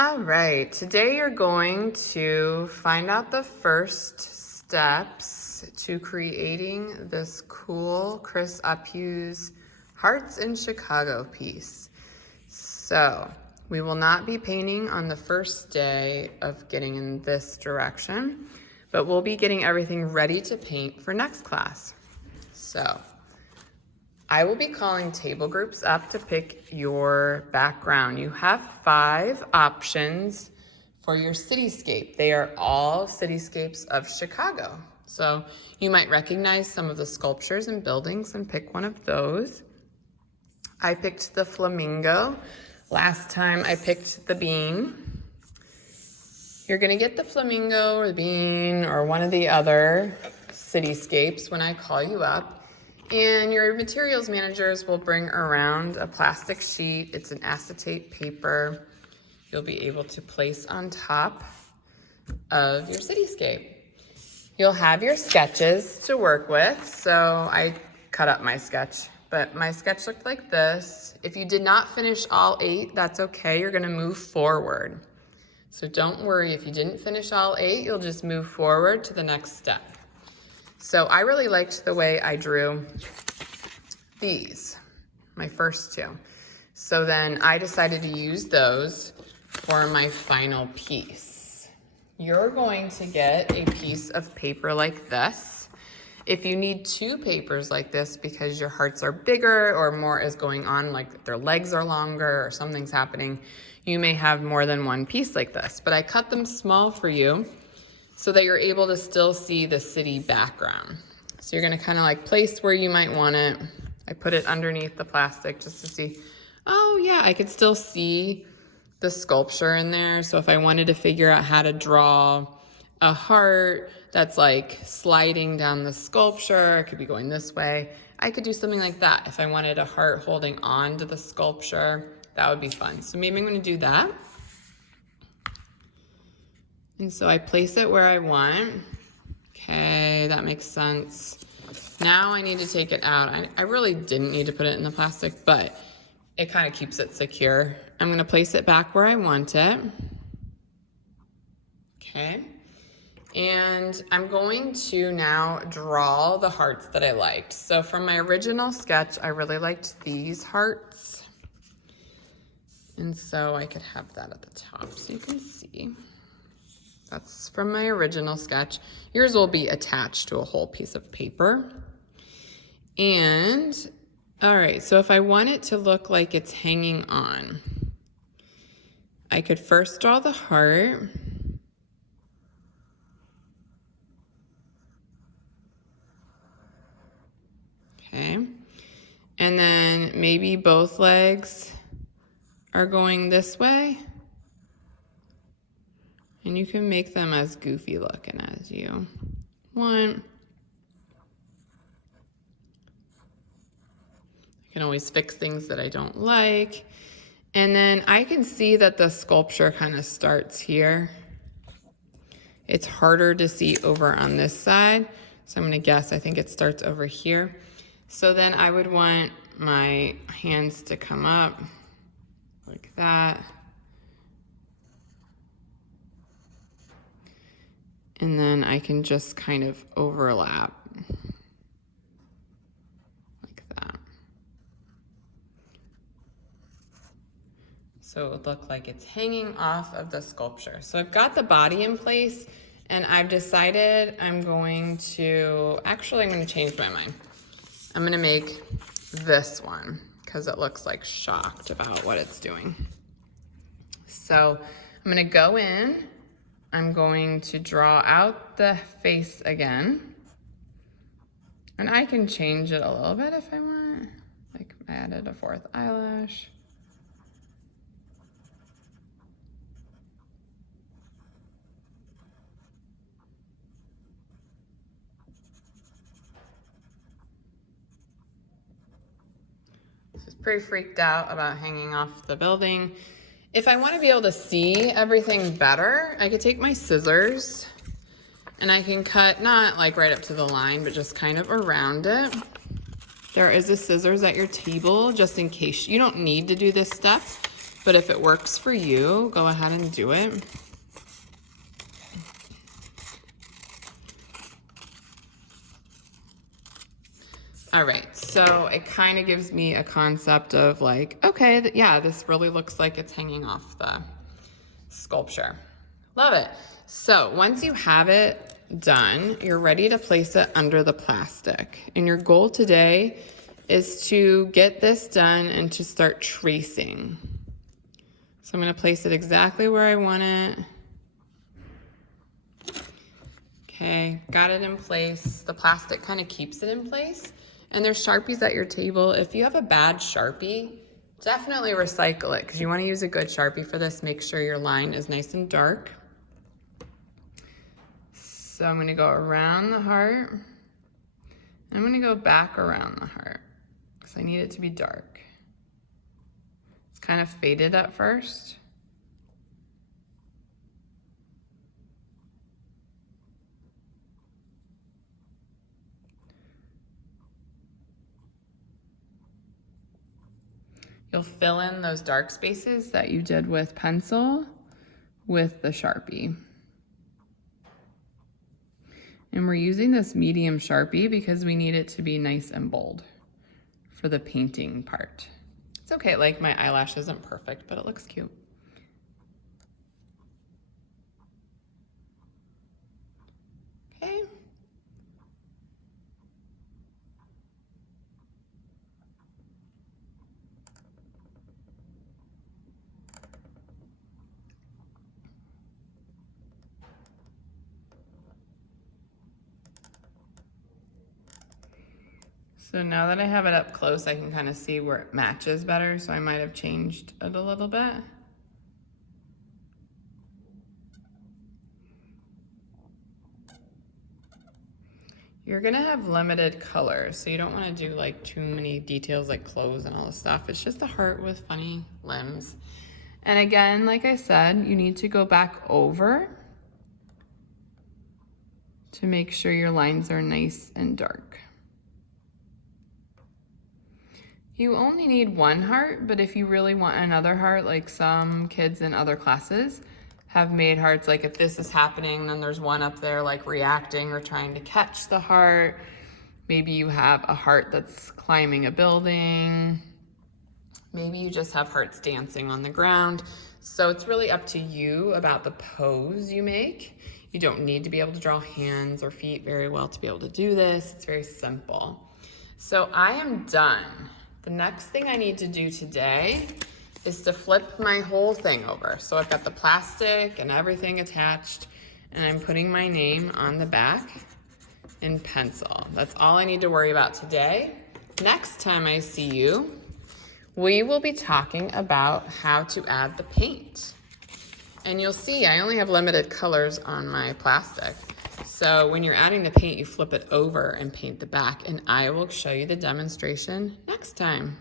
All right, today you're going to find out the first steps to creating this cool Chris Uphies Hearts in Chicago piece. So we will not be painting on the first day of getting in this direction, but we'll be getting everything ready to paint for next class. So I will be calling table groups up to pick your background. You have 5 options for your cityscape. They are all cityscapes of Chicago. So you might recognize some of the sculptures and buildings and pick one of those. I picked the flamingo. Last time I picked the bean. You're gonna get the flamingo or the bean or one of the other cityscapes when I call you up. And your materials managers will bring around a plastic sheet. It's an acetate paper you'll be able to place on top of your cityscape. You'll have your sketches to work with. So I cut up my sketch, but my sketch looked like this. If you did not finish all 8, that's okay. You're gonna move forward. So don't worry if you didn't finish all 8, you'll just move forward to the next step. So I really liked the way I drew these, my first 2. So then I decided to use those for my final piece. You're going to get a piece of paper like this. If you need 2 papers like this because your hearts are bigger or more is going on, like their legs are longer or something's happening, you may have more than one piece like this. But I cut them small for you so that you're able to still see the city background. So you're gonna kind of like place where you might want it. I put it underneath the plastic just to see, oh yeah, I could still see the sculpture in there. So if I wanted to figure out how to draw a heart that's like sliding down the sculpture, it could be going this way. I could do something like that. If I wanted a heart holding on to the sculpture, that would be fun. So maybe I'm gonna do that. And so I place it where I want. Okay, that makes sense. Now I need to take it out. I really didn't need to put it in the plastic, but it kind of keeps it secure. I'm gonna place it back where I want it. Okay, and I'm going to now draw the hearts that I liked. So from my original sketch, I really liked these hearts. And so I could have that at the top so you can see. That's from my original sketch. Yours will be attached to a whole piece of paper. And, all right, so if I want it to look like it's hanging on, I could first draw the heart. Okay, and then maybe both legs are going this way. And you can make them as goofy looking as you want. I can always fix things that I don't like. And then I can see that the sculpture kind of starts here. It's harder to see over on this side. So I'm gonna guess, I think it starts over here. So then I would want my hands to come up like that. And then I can just kind of overlap like that. So it would look like it's hanging off of the sculpture. So I've got the body in place and I've decided I'm going to change my mind. I'm gonna make this one because it looks like shocked about what it's doing. So I'm gonna go in. I'm going to draw out the face again. And I can change it a little bit if I want. Like I added a 4th eyelash. This is pretty freaked out about hanging off the building. If I want to be able to see everything better, I could take my scissors and I can cut, not like right up to the line, but just kind of around it. There is a scissors at your table just in case. You don't need to do this step, but if it works for you, go ahead and do it. All right, so it kind of gives me a concept of like, okay, yeah, this really looks like it's hanging off the sculpture. Love it. So once you have it done, you're ready to place it under the plastic. And your goal today is to get this done and to start tracing. So I'm gonna place it exactly where I want it. Okay, got it in place. The plastic kind of keeps it in place. And there's Sharpies at your table. If you have a bad Sharpie, definitely recycle it because you want to use a good Sharpie for this. Make sure your line is nice and dark. So I'm going to go around the heart. And I'm going to go back around the heart because I need it to be dark. It's kind of faded at first. You'll fill in those dark spaces that you did with pencil with the Sharpie. And we're using this medium Sharpie because we need it to be nice and bold for the painting part. It's okay, like my eyelash isn't perfect, but it looks cute. Okay. So now that I have it up close, I can kind of see where it matches better, so I might have changed it a little bit. You're gonna have limited colors, so you don't wanna do like too many details like clothes and all this stuff. It's just a heart with funny limbs. And again, like I said, you need to go back over to make sure your lines are nice and dark. You only need one heart, but if you really want another heart, like some kids in other classes have made hearts, like if this is happening, then there's one up there like reacting or trying to catch the heart. Maybe you have a heart that's climbing a building. Maybe you just have hearts dancing on the ground. So it's really up to you about the pose you make. You don't need to be able to draw hands or feet very well to be able to do this. It's very simple. So I am done. The next thing I need to do today is to flip my whole thing over. So I've got the plastic and everything attached, and I'm putting my name on the back in pencil. That's all I need to worry about today. Next time I see you, we will be talking about how to add the paint. And you'll see I only have limited colors on my plastic. So when you're adding the paint, you flip it over and paint the back, and I will show you the demonstration next time.